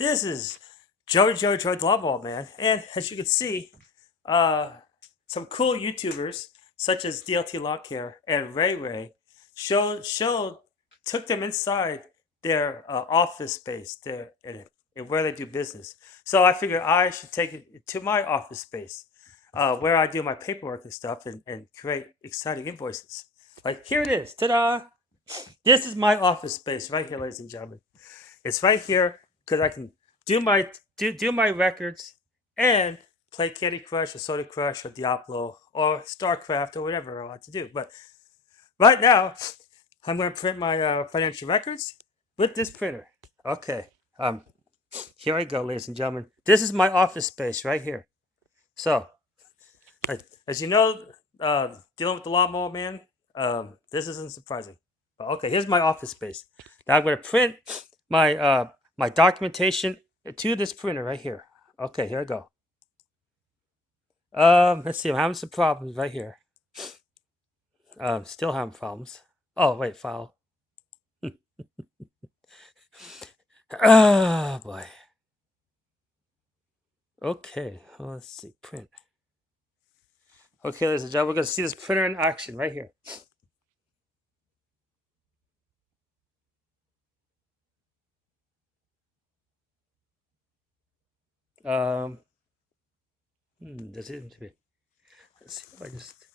This is Joe the Lawnmower Man, and as you can see, uh, some cool YouTubers such as DLT Lawn Care and Ray showed took them inside their office space there and where they do business. So I figured I should take it to my office space, where I do my paperwork and stuff and create exciting invoices. Like here it is, ta-da! This is my office space right here, ladies and gentlemen. It's right here because I can do my records and play Candy Crush or Soda Crush or Diablo or StarCraft or whatever I want to do. But right now, I'm going to print my financial records with this printer. Okay, um, here I go, ladies and gentlemen. This is my office space right here. So, as you know, dealing with the Lawnmower Man, this isn't surprising. But okay, here's my office space. Now I'm going to print my my documentation to this printer right here. Okay, here I go. Let's see. I'm having some problems right here. Still having problems. Oh wait, file. Oh boy. Okay, well, let's see. Print. Okay, ladies and gentlemen, we're gonna see this printer in action right here. Um, does it to be? Let's see if I just.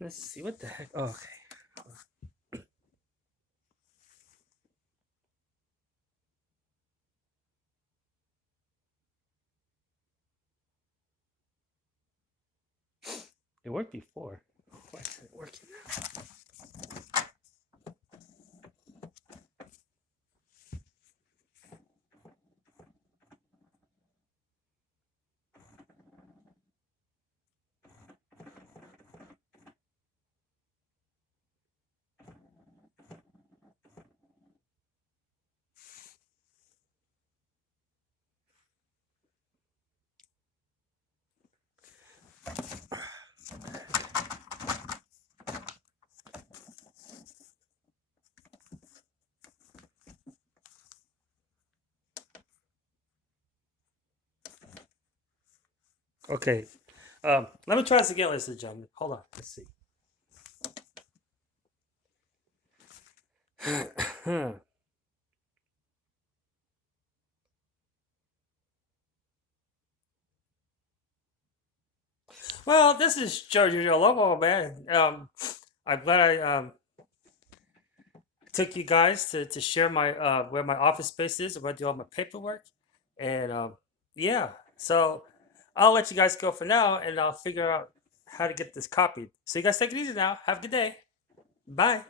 Let's see what the heck. Oh, okay. It worked before. Why isn't it working now? Okay. Let me try this again, ladies and gentlemen. Hold on. Let's see. Well, this is Joe Lobo, man. I'm glad I took you guys to share my where my office space is, where I do all my paperwork, and yeah. So I'll let you guys go for now, and I'll figure out how to get this copied. So you guys take it easy now. Have a good day. Bye.